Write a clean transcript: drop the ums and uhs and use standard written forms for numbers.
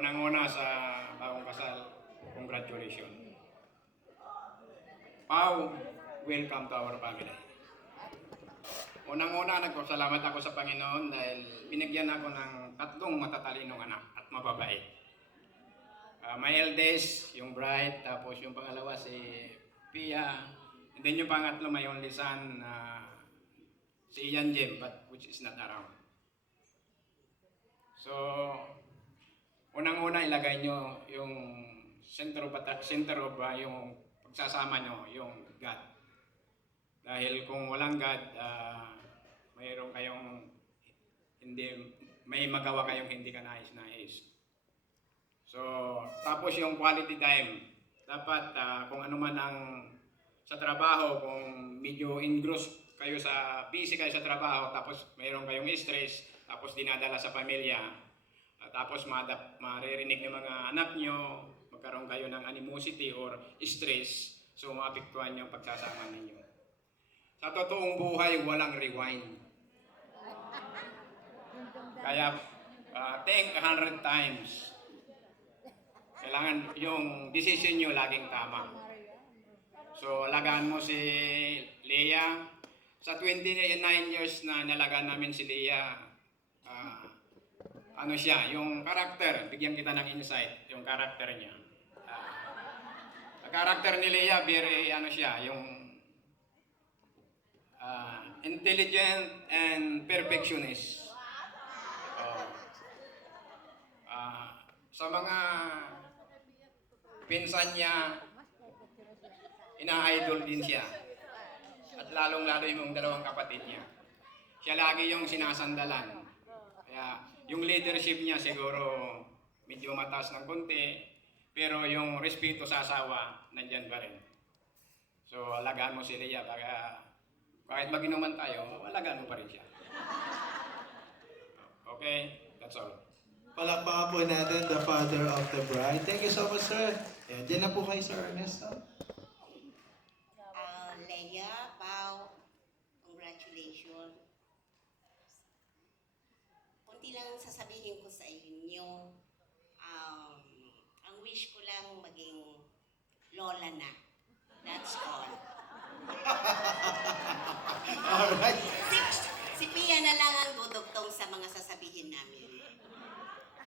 Unang-una sa bagong kasal, congratulations. Pau, welcome to our family. Unang-una, nagpasalamat ako sa Panginoon dahil binigyan ako ng 3 matatalinong anak at mababait. My eldest, yung Bright, tapos yung pangalawa si Pia, and then yung pangatlo, may only son, si Ian Jem, but which is not around. So, unang-una ilagay nyo yung center of yung pagsasama nyo, yung God. Dahil kung walang God, mayroon kayong may magawa kayong hindi ka nais-nais. So, tapos yung quality time. Dapat kung ano man ang sa trabaho, kung medyo engrossed kayo busy kayo sa trabaho, tapos mayroon kayong stress, tapos dinadala sa pamilya, tapos maririnig ng mga anak nyo, magkaroon kayo ng animosity or stress, so maapektuhan yung pagsasama ninyo. Sa totoong buhay, walang rewind. Kaya, think 100 times. Kailangan yung decision nyo laging tama. So, alagaan mo si Leah. Sa 29 years na nalagaan namin si Leah, ano siya, yung karakter, bigyan kita ng insight, yung karakter niya. Ang karakter ni Leah, very, yung intelligent and perfectionist. Sa mga pinsan niya, ina-idol din siya. At lalong-lalo yung dalawang kapatid niya. Siya lagi yung sinasandalan. Kaya yung leadership niya siguro medyo mataas ng konti, pero yung respeto sa asawa, nandyan pa rin. So, alagaan mo si Leah, kahit mag-inuman tayo, alagaan mo pa rin siya. Okay? That's all. Palakpakan po natin the father of the bride. Thank you so much, sir. Yan, dyan na po kayo, Sir Ernesto. Leah, Pau, congratulations. Kunti lang sasabihin ko sa inyo, ang wish ko lang maging lola na. That's all. Alright. Si Pia na lang ang dudugtong sa mga sasabihin namin.